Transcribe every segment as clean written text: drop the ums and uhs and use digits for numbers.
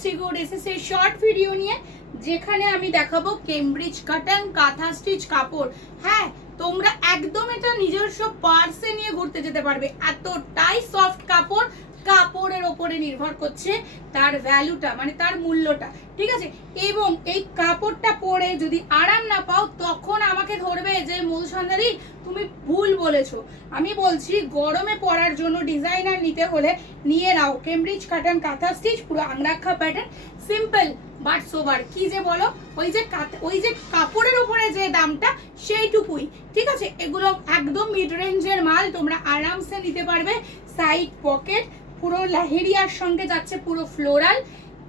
শ্রীগুড এসেছে short video নিয়ে, যেখানে আমি দেখাবো কেমব্রিজ কটন কাঁথা স্টিচ কাপড়। হ্যাঁ, তোমরা একদম এটা নিজস্ব পার্সে নিয়ে ঘুরতে যেতে পারবে, এতটাই সফট কাপড়। কাপড়ের ওপরে নির্ভর করছে তার ভ্যালুটা, মানে তার মূল্যটা, ঠিক আছে। এবং এই কাপড়টা পরে যদি আরাম না পাও, তখন আমাকে ধরবে যে মধুসন্ধানী তুমি ভুল বলেছো। আমি বলছি গরমে পরার জন্য ডিজাইনার নিতে হলে নিয়ে নাও কেমব্রিজ কটন কাঁথা স্টিচ, পুরো আংরাক্ষা প্যাটার্ন, সিম্পল বাট সোবার। কি যে বলো, ওই যে কাপড়ের উপরে যে দামটা সেইটুকুই, ঠিক আছে। এগুলো একদম মিড রেঞ্জের মাল, তোমরা আরামসে নিতে পারবে। সাইড পকেট, পুরো লাহেরিয়ার সঙ্গে যাচ্ছে, পুরো ফ্লোরাল,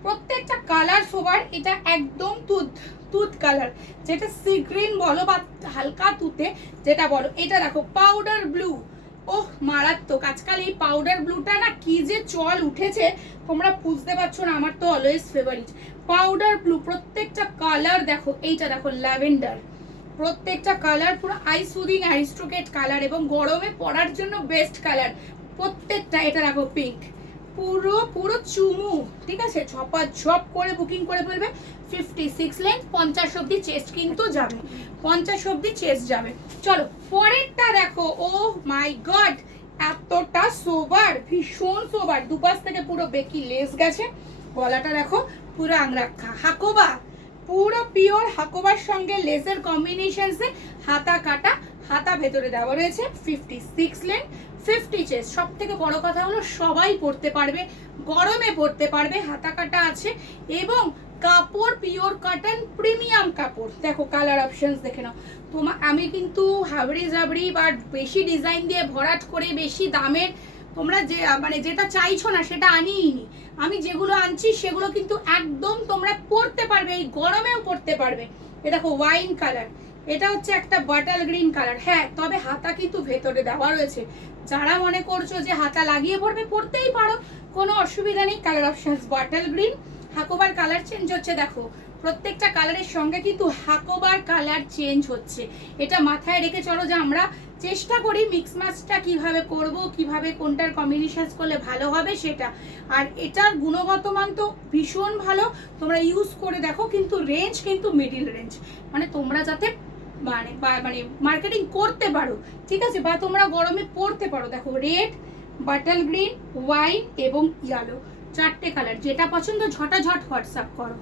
প্রত্যেকটা কালার সোবার। এটা একদম তুত কালার, যেটা সি গ্রিন বলো বা হালকা তুতে যেটা বলো। এটা দেখো পাউডার ব্লু, ওহ মারাত্মক। আজকাল এই পাউডার ব্লুটা না কি যে চল উঠেছে, তোমরা বুঝতে পারছো না। আমার তো অলওয়েজ ফেভারিট পাউডার ব্লু। প্রত্যেকটা কালার দেখো, এইটা দেখো ল্যাভেন্ডার, প্রত্যেকটা কালার পুরো আই সুদিং অ্যারিস্টোক্রেট কালার এবং গরমে পরার জন্য বেস্ট কালার প্রত্যেকটা। এটা দেখো পিঙ্ক, পুরো পুরো চুমু, ঠিক আছে। ঝপ করে বুকিং করে ফেলবে। 56 লেন্থ, 50 অব্দি চেস্ট কিন্তু যাবে, 50 অব্দি চেস্ট যাবে। চলো পরেরটা দেখো। ও মাই গড, এতটা সোবার, ভীষণ সোবার। দুপাশ থেকে পুরো বেকি লেস গেছে। গলাটা দেখো পুরো আংরাক্ষা, হাকোবা, পুরো পিওর হাকোবার সঙ্গে লেসের কম্বিনেশনসে হাতা কাটা, হাতা ভেতরে দেওয়া রয়েছে। 56 লেন্থ, 50 চেস্ট। সব থেকে বড় কথা হলো সবাই পরতে পারবে, গরমে পরতে পারবে। হাতা কাটা আছে এবং কাপড় পিওর কটন প্রিমিয়াম কাপড়। দেখো কালার অপশনস দেখে নাও। আমি কিন্তু হাবড়ি জাবড়ি বা বেশি ডিজাইন দিয়ে ভরাট করে বেশি দামের তোমরা যে মানে যেটা চাইছো না সেটা আনিনি। আমি যেগুলো আনছি সেগুলো কিন্তু একদম তোমরা পরতে পারবে, এই গরমেও পরতে পারবে। এ দেখো ওয়াইন কালার, এটা হচ্ছে একটা বাটাল গ্রিন কালার। হ্যাঁ, তবে হাতা কিন্তু ভেতরে দেওয়া রয়েছে। যারা মনে করছো যে হাতা লাগিয়ে পরবে, পরতেই পারো, কোনো অসুবিধা নেই। কালার অপশনস বাটাল গ্রিন, হাকোবার কালার চেঞ্জ হচ্ছে। দেখো প্রত্যেকটা কালারের সঙ্গে কিন্তু হাকোবার কালার চেঞ্জ হচ্ছে। এটা মাথায় রেখে চলো যে আমরা চেষ্টা করি মিক্স ম্যাচটা কিভাবে করব, কিভাবে কোনটার কম্বিনেশন করলে ভালো হবে সেটা। আর এটার গুণগত মান তো ভীষণ ভালো, তোমরা ইউজ করে দেখো। কিন্তু রেঞ্জ কিন্তু মিডিল রেঞ্জ, মানে তোমরা যাতে মানে মার্কেটিং করতে পারো, ঠিক আছে, বা তোমরা গরমে পরতে পারো। দেখো রেড, বাটাল গ্রিন, ওয়াইন এবং ইয়েলো, চারটে কালার। যেটা পছন্দ ঝটাঝট হোয়াটসঅ্যাপ করো।